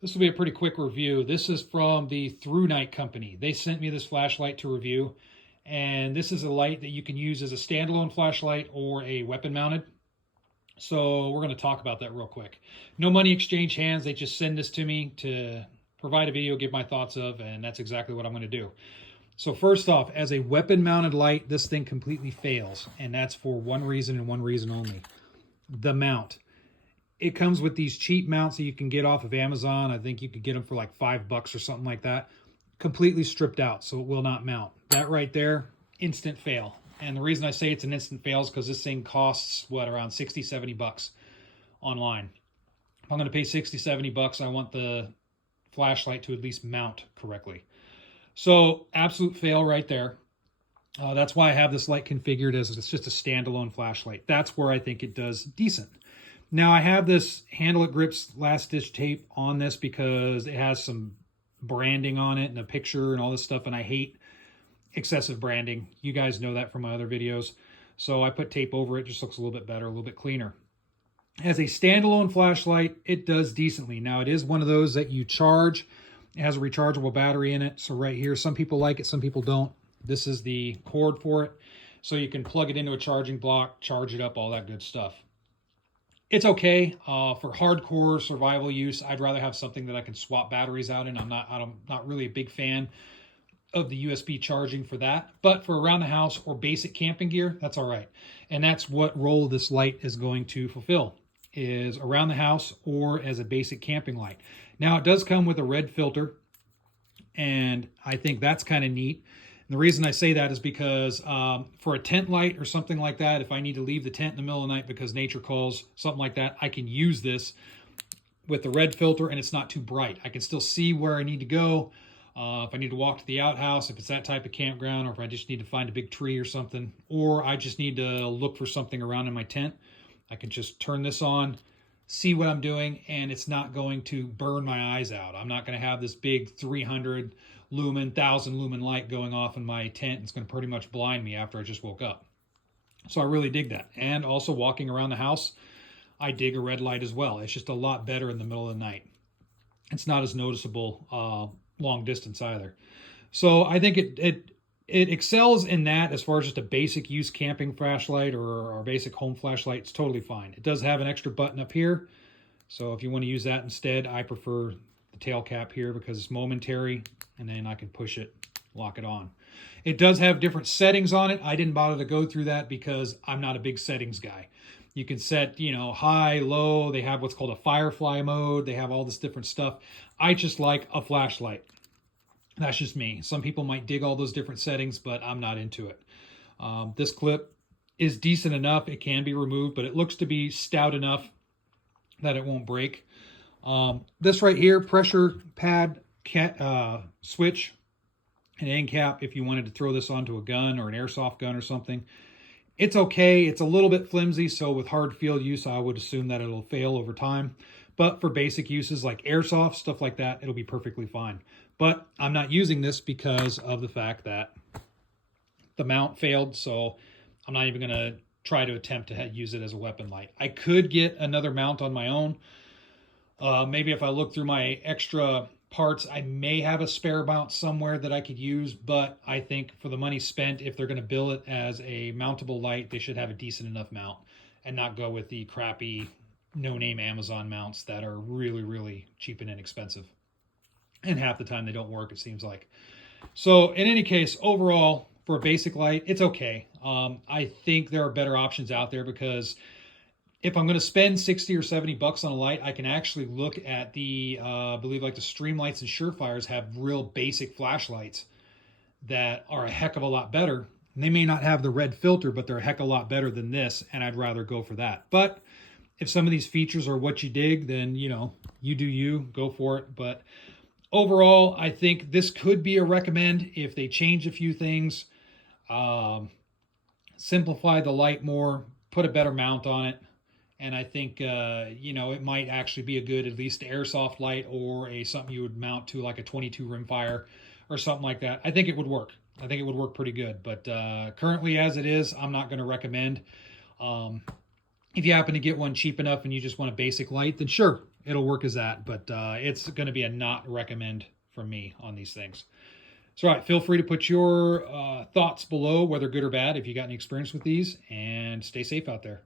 This will be a pretty quick review. This is from the Thrunite company. They sent me this flashlight to review, and this is a light that you can use as a standalone flashlight or a weapon mounted. So we're going to talk about that real quick. No money exchange hands. They just send this to me to provide a video, give my thoughts of, and that's exactly what I'm going to do. So first off, as a weapon mounted light, this thing completely fails, and that's for one reason and one reason only: the mount. It comes with these cheap mounts that you can get off of Amazon. I think you could get them for like $5 or something like that. Completely stripped out, so it will not mount. That right there, instant fail. And the reason I say it's an instant fail is because this thing costs, what, around 60, 70 bucks online. If I'm going to pay 60, 70 bucks, I want the flashlight to at least mount correctly. So absolute fail right there. That's why I have this light configured as it's just a standalone flashlight. That's where I think it does decent. Now I have this handle it grips last stitch tape on this because it has some branding on it and a picture and all this stuff, and I hate excessive branding. You guys know that from my other videos. So I put tape over it. Just looks a little bit better, a little bit cleaner. As a standalone flashlight, it does decently. Now it is one of those that you charge. It has a rechargeable battery in it. So right here, some people like it, some people don't. This is the cord for it. So you can plug it into a charging block, charge it up, all that good stuff. It's okay for hardcore survival use. I'd rather have something that I can swap batteries out in. I'm not really a big fan of the USB charging for that, but for around the house or basic camping gear, that's all right. And that's what role this light is going to fulfill, is around the house or as a basic camping light. Now it does come with a red filter, and I think that's kind of neat. And the reason I say that is because for a tent light or something like that, if I need to leave the tent in the middle of the night because nature calls, something like that, I can use this with the red filter and it's not too bright. I can still see where I need to go. If I need to walk to the outhouse, if it's that type of campground, or if I just need to find a big tree or something, or I just need to look for something around in my tent, I can just turn this on, see what I'm doing, and it's not going to burn my eyes out. I'm not going to have this big 300 lumen, 1000 lumen light going off in my tent. It's going to pretty much blind me after I just woke up. So I really dig that. And also walking around the house, I dig a red light as well. It's just a lot better in the middle of the night. It's not as noticeable long distance either. So I think it excels in that as far as just a basic use camping flashlight or basic home flashlight. It's totally fine. It does have an extra button up here. So if you want to use that instead, I prefer the tail cap here because it's momentary, and then I can push it, lock it on. It does have different settings on it. I didn't bother to go through that because I'm not a big settings guy. You can set, high, low. They have what's called a firefly mode. They have all this different stuff. I just like a flashlight. That's just me. Some people might dig all those different settings, but I'm not into it. This clip is decent enough. It can be removed, but it looks to be stout enough that it won't break. This right here, pressure pad switch, an end cap if you wanted to throw this onto a gun or an airsoft gun or something. It's okay. It's a little bit flimsy, so with hard field use, I would assume that it'll fail over time. But for basic uses like airsoft, stuff like that, it'll be perfectly fine. But I'm not using this because of the fact that the mount failed, so I'm not even going to try to attempt to use it as a weapon light. I could get another mount on my own. Maybe if I look through my extra parts, I may have a spare mount somewhere that I could use, but I think for the money spent, if they're going to bill it as a mountable light, they should have a decent enough mount and not go with the crappy no-name Amazon mounts that are really, really cheap and inexpensive. And half the time they don't work, it seems like. So in any case, overall, for a basic light, it's okay. I think there are better options out there because if I'm going to spend 60 or 70 bucks on a light, I can actually look at the, I believe like the Streamlights and Surefires have real basic flashlights that are a heck of a lot better. And they may not have the red filter, but they're a heck of a lot better than this, and I'd rather go for that. But if some of these features are what you dig, then, you do you, go for it. But overall, I think this could be a recommend if they change a few things, simplify the light more, put a better mount on it. And I think, it might actually be a good, at least airsoft light or something you would mount to like a 22 rimfire or something like that. I think it would work. I think it would work pretty good. But currently as it is, I'm not going to recommend. If you happen to get one cheap enough and you just want a basic light, then sure, it'll work as that, but it's going to be a not recommend from me on these things. So, all right, feel free to put your thoughts below, whether good or bad, if you got any experience with these, and stay safe out there.